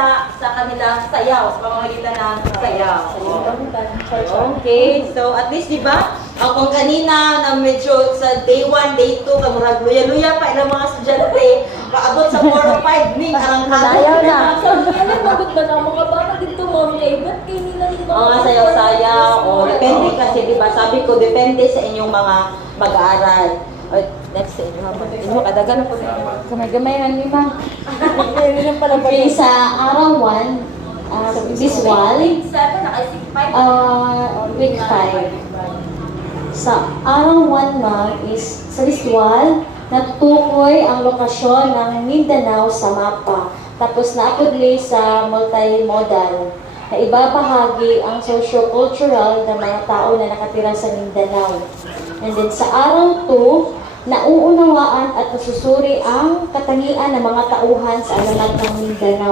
himala sa kanilang sayaw, sa pamamagitan ng sayaw. Okay, so at least, di ba, kung kanina na medyo sa day 1, day 2, kamurag luya-luya pa ilang mga estudyante, kaabot sa 4 o 5, ning arangkado. Ayaw na. Sabi nga lang, bakit ba na mga bata dito, ma'am, na iba't kayo nila yung Mga sayaw-sayaw, o depende kasi, di ba, sabi ko, depende sa inyong mga mag-aaral. Next sa inyo, inyo kadagan po. Gamay-gamayan ni ma'am. Okay, sa araw 1, visual, Week 7, naka-week 5. week 5. Sa araw 1 ma'am is sa visual, natutukoy ang lokasyon ng Mindanao sa mapa. Tapos naapodli sa multimodal na ibabahagi ang socio-cultural ng mga tao na nakatira sa Mindanao. And then sa araw 2, nauunawaan at nasusuri ang katangian ng mga tauhan sa alamat ng Mindanao.